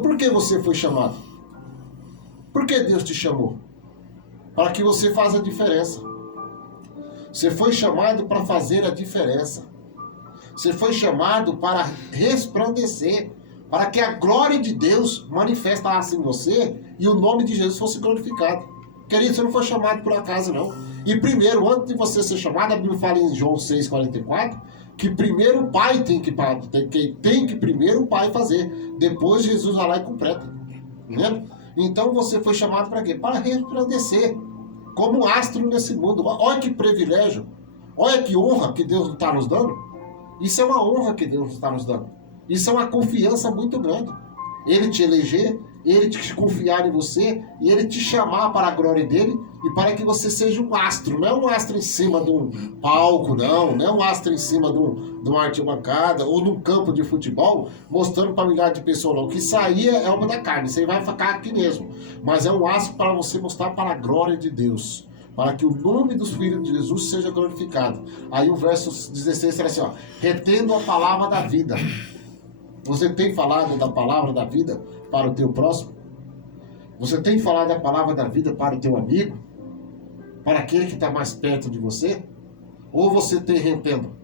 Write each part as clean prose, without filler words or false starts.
Por que você foi chamado? Por que Deus te chamou? Para que você faça a diferença. Você foi chamado para fazer a diferença. Você foi chamado para resplandecer, para que a glória de Deus manifestasse em você e o nome de Jesus fosse glorificado. Querido, você não foi chamado por acaso, não. E primeiro, antes de você ser chamado, a Bíblia fala em João 6,44, que primeiro o Pai tem que primeiro o Pai fazer. Depois Jesus vai lá e completa. Né? Então você foi chamado para quê? Para resplandecer como astro nesse mundo. Olha que privilégio. Olha que honra que Deus está nos dando. Isso é uma honra que Deus está nos dando. Isso é uma confiança muito grande. Ele te eleger, ele te confiar em você e ele te chamar para a glória dele e para que você seja um astro. Não é um astro em cima de um palco, não. Não é um astro em cima de uma arquibancada ou num campo de futebol mostrando para milhares de pessoas, não. Que isso aí é uma da carne, você vai ficar aqui mesmo. Mas é um astro para você mostrar para a glória de Deus, para que o nome dos filhos de Jesus seja glorificado. Aí o verso 16 traz assim, ó, retendo a palavra da vida. Você tem falado da palavra da vida para o teu próximo? Você tem falado da palavra da vida para o teu amigo? Para aquele que está mais perto de você? Ou você tem retendo?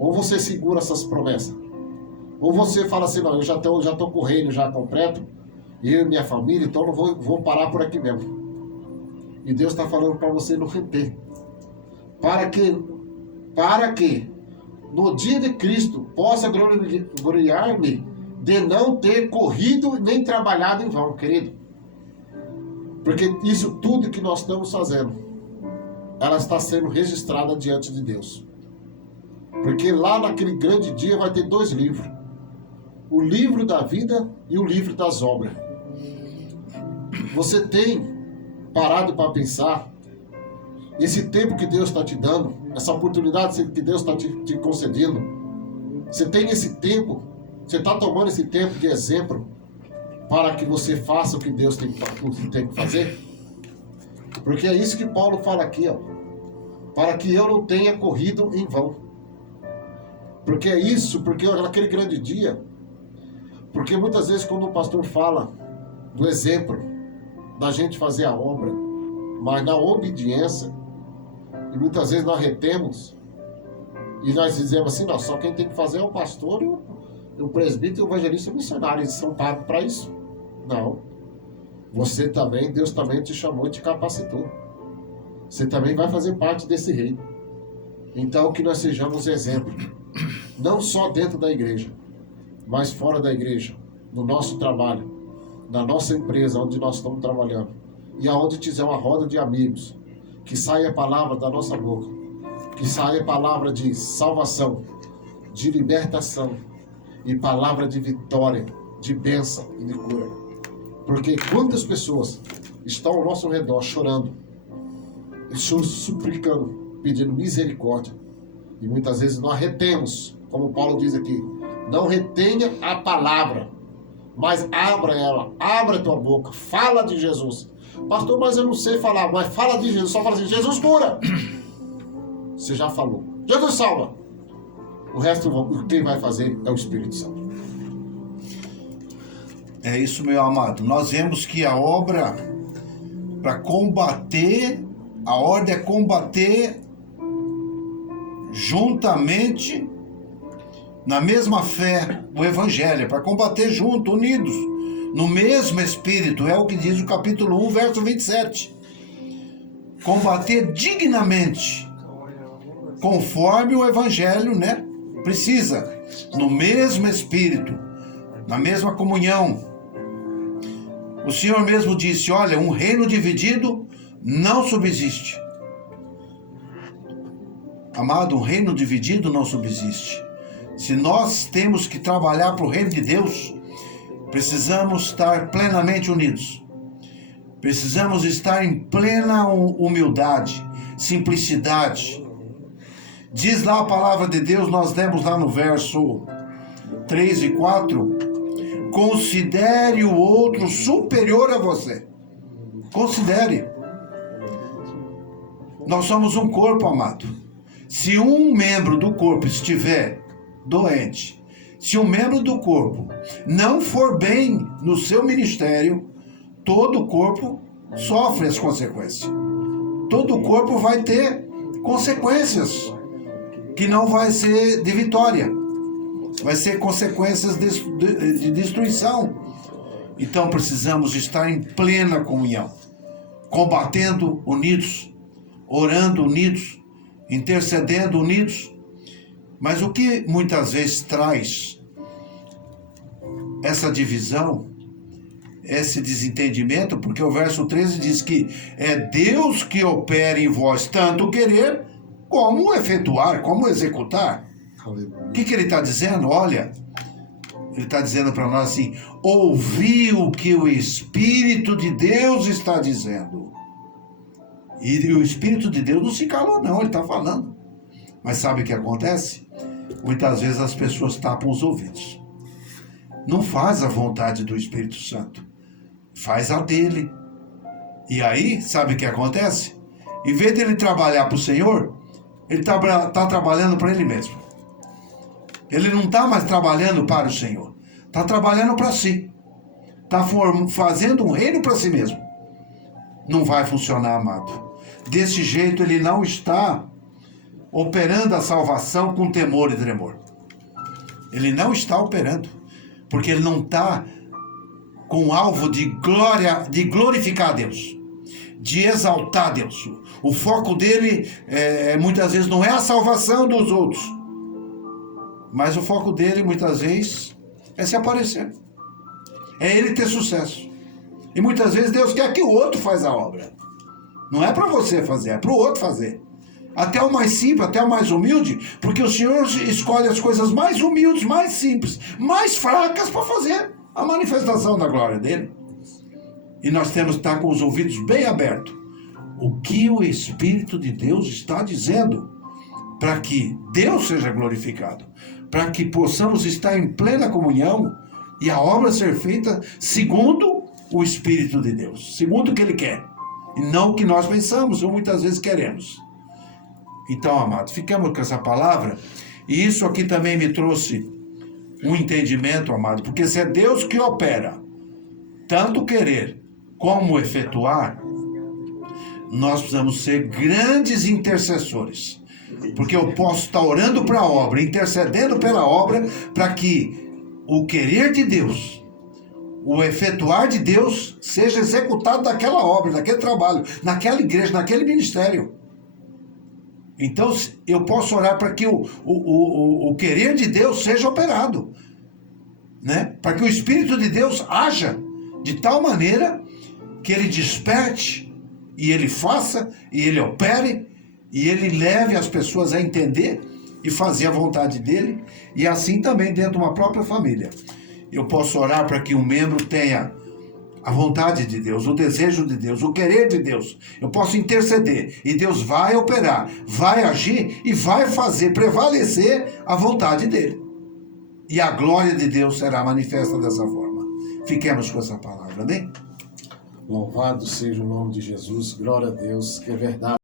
Ou você segura essas promessas? Ou você fala assim, não, eu já tô com o reino já completo, eu e minha família, então não vou parar por aqui mesmo. E Deus está falando para você não reter. Para que no dia de Cristo possa gloriar-me de não ter corrido nem trabalhado em vão, querido. Porque isso tudo que nós estamos fazendo, ela está sendo registrada diante de Deus. Porque lá naquele grande dia vai ter 2 livros. O livro da vida e o livro das obras. Você tem parado para pensar, esse tempo que Deus está te dando, essa oportunidade que Deus está te concedendo, você tem esse tempo, você está tomando esse tempo de exemplo para que você faça o que Deus tem que fazer? Porque é isso que Paulo fala aqui, ó, para que eu não tenha corrido em vão. Porque é isso, porque naquele grande dia, porque muitas vezes quando o pastor fala do exemplo, da gente fazer a obra, mas na obediência, e muitas vezes nós retemos, e nós dizemos assim, não, só quem tem que fazer é o pastor, o presbítero, o evangelista e o missionário, eles são pagos para isso. Não. Você também, Deus também te chamou e te capacitou. Você também vai fazer parte desse reino. Então que nós sejamos exemplo, não só dentro da igreja, mas fora da igreja, no nosso trabalho, na nossa empresa onde nós estamos trabalhando, e aonde tiver uma roda de amigos, que saia a palavra da nossa boca, que saia a palavra de salvação, de libertação e palavra de vitória, de bênção e de cura. Porque quantas pessoas estão ao nosso redor chorando, suplicando, pedindo misericórdia, e muitas vezes nós retemos, como Paulo diz aqui, não retenha a palavra, mas abra ela, abra a tua boca, fala de Jesus. Pastor, mas eu não sei falar, mas fala de Jesus, só fala assim, Jesus cura. Você já falou. Jesus salva. O resto, quem vai fazer é o Espírito Santo. É isso, meu amado. Nós vemos que a obra para combater, a ordem é combater juntamente, na mesma fé, o Evangelho, para combater junto, unidos, no mesmo Espírito, é o que diz o capítulo 1, verso 27. Combater dignamente, conforme o Evangelho, né? Precisa, no mesmo Espírito, na mesma comunhão. O Senhor mesmo disse, olha, um reino dividido não subsiste. Amado, um reino dividido não subsiste. Se nós temos que trabalhar para o reino de Deus, precisamos estar plenamente unidos. Precisamos estar em plena humildade, simplicidade. Diz lá a palavra de Deus, nós lemos lá no verso 3 e 4, considere o outro superior a você. Considere. Nós somos um corpo, amado. Se um membro do corpo estiver doente, Se um membro do corpo não for bem no seu ministério, todo o corpo sofre as consequências. Todo o corpo vai ter consequências que não vai ser de vitória. Vai ser consequências de destruição. Então precisamos estar em plena comunhão, combatendo unidos, orando unidos, intercedendo unidos. Mas o que muitas vezes traz essa divisão, esse desentendimento, porque o verso 13 diz que é Deus que opera em vós tanto querer como efetuar, como executar. O que ele está dizendo? Olha, ele está dizendo para nós assim: ouvi o que o Espírito de Deus está dizendo. E o Espírito de Deus não se calou não, ele está falando. Mas sabe o que acontece? Muitas vezes as pessoas tapam os ouvidos. Não faz a vontade do Espírito Santo, faz a dele. E aí, sabe o que acontece? Em vez de ele trabalhar para o Senhor, ele está trabalhando para ele mesmo. Ele não está mais trabalhando para o Senhor, está trabalhando para si. Está fazendo um reino para si mesmo. Não vai funcionar, amado. Desse jeito ele não está operando a salvação com temor e tremor. Ele não está operando, porque ele não está com o alvo de glória, de glorificar a Deus, de exaltar a Deus. O foco dele muitas vezes não é a salvação dos outros, mas o foco dele muitas vezes é se aparecer, é ele ter sucesso. E muitas vezes Deus quer que o outro faça a obra. Não é para você fazer, é para o outro fazer. Até o mais simples, até o mais humilde, porque o Senhor escolhe as coisas mais humildes, mais simples, mais fracas para fazer a manifestação da glória dele. E nós temos que estar com os ouvidos bem abertos. O que o Espírito de Deus está dizendo, para que Deus seja glorificado, para que possamos estar em plena comunhão e a obra ser feita segundo o Espírito de Deus, segundo o que Ele quer, e não o que nós pensamos ou muitas vezes queremos. Então, amados, ficamos com essa palavra, e isso aqui também me trouxe um entendimento, amado, porque se é Deus que opera, tanto querer como efetuar, nós precisamos ser grandes intercessores, porque eu posso estar orando para a obra, intercedendo pela obra, para que o querer de Deus, o efetuar de Deus, seja executado naquela obra, naquele trabalho, naquela igreja, naquele ministério. Então, eu posso orar para que o querer de Deus seja operado, né? Para que o Espírito de Deus haja de tal maneira que ele desperte, e ele faça, e ele opere, e ele leve as pessoas a entender e fazer a vontade dele, e assim também dentro de uma própria família. Eu posso orar para que um membro tenha a vontade de Deus, o desejo de Deus, o querer de Deus. Eu posso interceder e Deus vai operar, vai agir e vai fazer prevalecer a vontade dele. E a glória de Deus será manifesta dessa forma. Fiquemos com essa palavra, amém? Louvado seja o nome de Jesus, glória a Deus, que é verdade.